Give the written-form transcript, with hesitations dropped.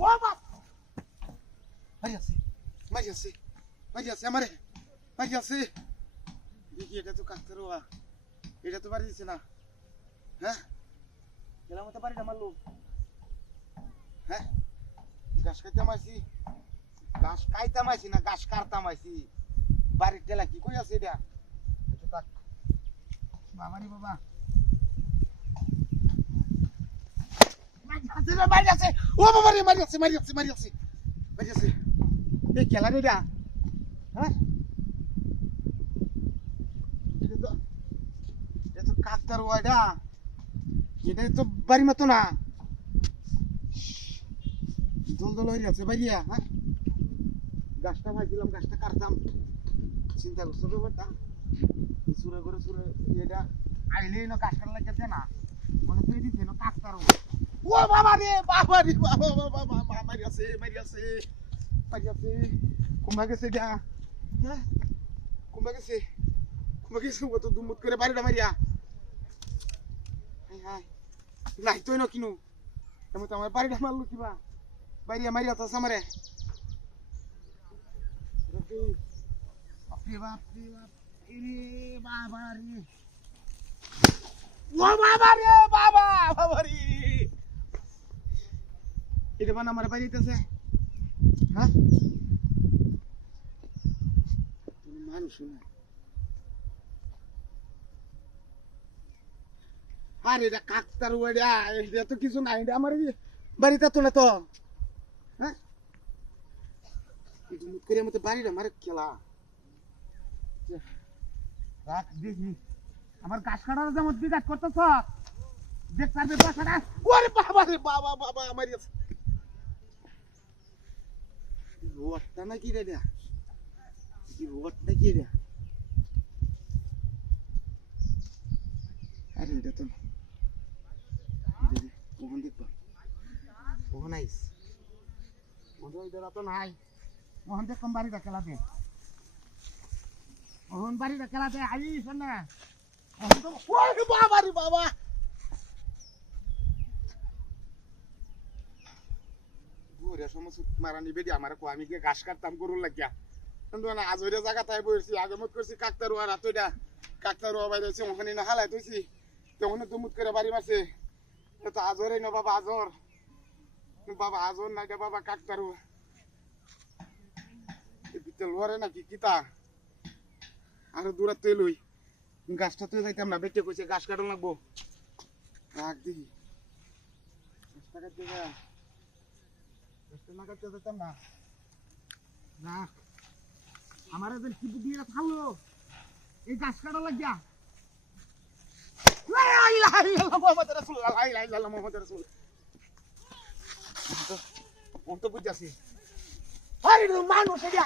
ও বাপ মারি আছে আমারে মারি আছে দেখি এটা তো কাকতারুয়া এটা তো বাড়ি দিছে না হ্যাঁ গেলাম তো বাড়িটা মারলো হ্যাঁ ঘাস খাইতে মারছি ঘাস খাইতে মারছি না ঘাস কাটতাম আইছি বাড়ির টেলা কি কই আছে এটা একটু তাক বাবারি বাবা মারি আছে ও বাবা রে মারি আছে এই খেলা রে এটা হ্যাঁ এটা তো কাকতারুয়া এটা তো বাড়ি মতো না দল হয়ে যাচ্ছে বাইরিয়া হ্যাঁ গাছটা ভাইছিলাম গাছটা কাটতাম চিন্তা করছো ব্যাপারটা সুরে করে সুরে এটা আইলেই না গাছ কাটা লাগছে না মনে তো দিচ্ছে না কাকতার ও বাবা রে বাবা মারি আছে কুম্ভা গেছে এটা হ্যাঁ কুম্ভা গেছে ও তো দুমুত করে বাড়িটা মারিয়া হাই নাই তুই না কিনু এমন তো আমার বাড়িটা মারলো কিবা বাইরিয়া মারিয়া তো সামরে বাপরে বাবা রে বাবা রে এটা বানা আমার বাড়িতেছে হ্যাঁ মানুষ না আরে এটা কাকতার ওটা এটা তো কিছু নাই এটা আমার বাড়িতে তো না তো হ্যাঁ মুখ করে মতো বাড়িটা মারে খেলা রাখ দেখি আমার গাছ কাটার যেমন বিকাশ করতেছ দেখ পারবে বাসাটা ওরে বাবা রে বাবা আমার রোডটা নাকি রে রোডটা কি রে আরে এটা তো কখন দেখবো কখন আইস তো নাই মোহন দেখ কম বাড়িটা খেলাতে মোহন বাড়িটা খেলাতে আইস না বাবা রে বাবা ঘুরে সমস্ত মারানি বেদি আমার কো আমি গিয়ে ঘাস কাটতাম গরুর লাগিয়া কিন্তু না আজ ওইটা জায়গা তাই বসছি আগে মত করছি কাকতারুয়া রাত ওইটা কাকতারুয়া বাইরে হচ্ছে ওখানে না হালাই তুইছি তখন তো মুত করে বাড়ি মারছে তো আজরে না বাবা আজর না বাবা কাকতারুয়া বিতেল ওরে নাকি কিতা আরো দূরে তুই লই গাছটা তুই যাইতাম না বেটে কইছে গাছ কাটন লাগবো রাখ দেখি গাছটা কাটতে যা গাছটা না কাটতে যেতাম না রাখ আমার এদের কি দিয়ে খালো এই গাছ কাটা লাগিয়া মোহাম্মদ রাসূল অন্ত বুঝাছি আরে মানুষ এটা